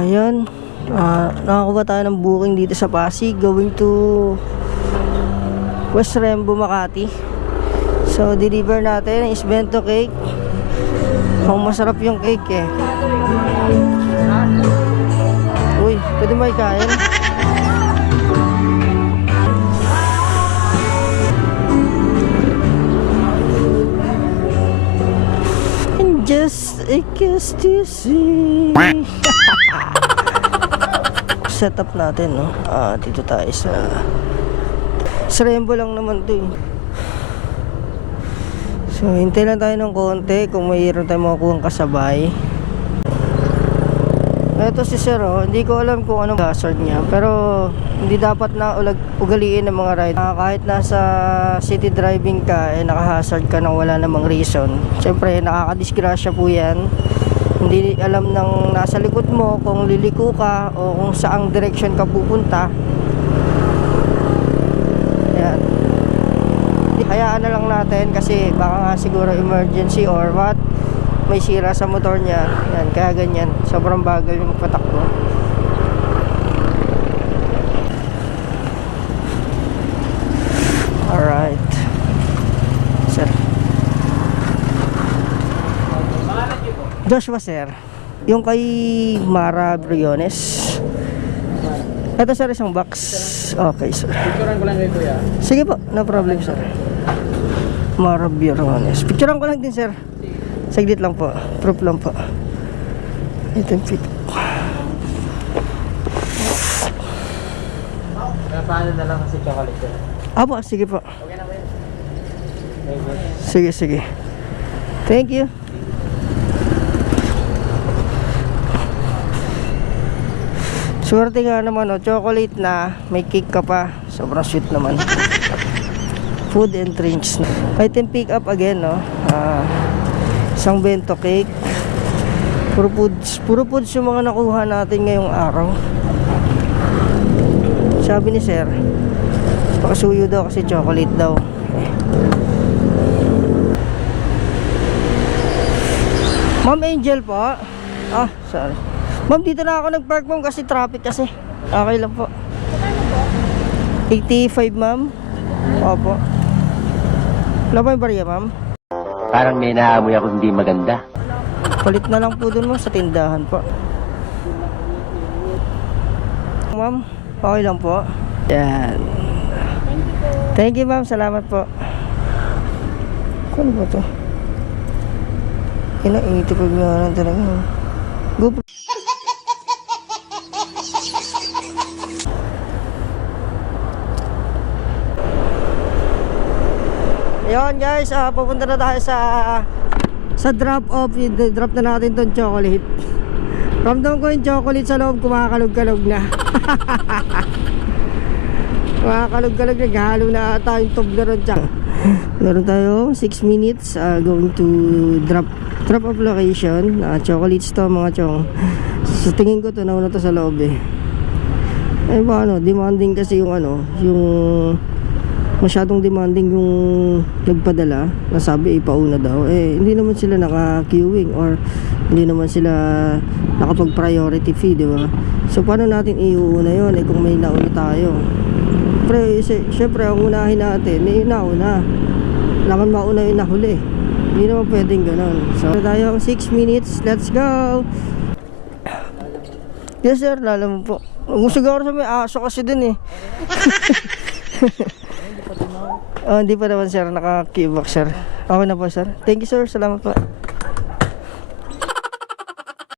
Ayan. Nakakuha tayo ng booking dito sa Pasig, going to West Rembo, Makati. So deliver natin is bento cake. Ang masarap yung cake eh. Uy, pwede may kain? And just a kiss to see. Setup natin, no? Dito tayo sa Rembo lang naman to eh. So hintay lang tayo ng konti kung mayroon tayong makukuhang kasabay. Ito si Sir, hindi ko alam kung anong hazard niya, pero hindi dapat na ugaliin ng mga ride. Kahit nasa city driving ka, naka-hazard ka nang wala namang reason. Siyempre nakakadisgrasya po yan. Hindi alam ng nasa likod mo kung liliko ka o kung saang direction ka pupunta. Ayan. Hayaan na lang natin kasi baka nga siguro emergency or what, may sira sa motor niya. Yan, kaya ganyan, sobrang bagal yung patakbo. Alright sir. Joshua sir, yung kay Mara Briones. Ito sir, isang box. Okay sir. Picturean ko lang kayo kuya. Sige po, no problem sir. Mara Briones. Picturean ko lang din sir. Saglit lang po, proof lang po. Ito yung pick. Paano na lang kasi chocolate sir? Apo, sige po. Okay na ba yun? Sige, sige. Thank you. Swerte nga naman, chocolate na, may cake ka pa. Sobrang sweet naman. Food and drinks. Item pick up again, no? Isang bento cake. Puro foods yung mga nakuha natin ngayong araw. Sabi ni sir, pakasuyo daw kasi chocolate daw. Ma'am Angel po. Sorry. Ma'am, dito na ako nagpark ma'am kasi traffic kasi. Okay lang po. 85 ma'am. Opo. Wala pa yung bariya ma'am? Parang may naamoy ako hindi maganda. Palit na lang po dun mo sa tindahan po. Ma'am, okay lang po. Yan. Thank you ma'am, salamat po. Ano ba to? Ina-85 nga lang talaga. Go. Ayun guys, pupunta na tayo sa drop off. Drop na natin tong chocolate. Ramdam ko yung chocolate sa loob, kumakalog-kalog na. Kumakalog-kalog na, gahalo na ata yung Toblerone tsaka. Meron tayo 6 minutes going to drop off location. Chocolates to mga chong. Sa tingin ko to, nauna to sa loob eh. Ay ba demanding kasi yung yung masyadong demanding yung nagpadala, nasabi ipauna daw. Hindi naman sila naka-queuing or hindi naman sila nakapag-priority fee, di ba? So paano natin iuuna yun kung may nauna tayo? Pero syempre ang unahin natin, nauna. Kailangan mauna yung nahuli. Hindi naman pwedeng ganun. So tayo 6 minutes, let's go! Yes sir, lalo mo po. Siguro sa may aso kasi dun eh. Hindi pa naman sir, naka-keybox sir. Okay na po sir. Thank you sir, salamat po.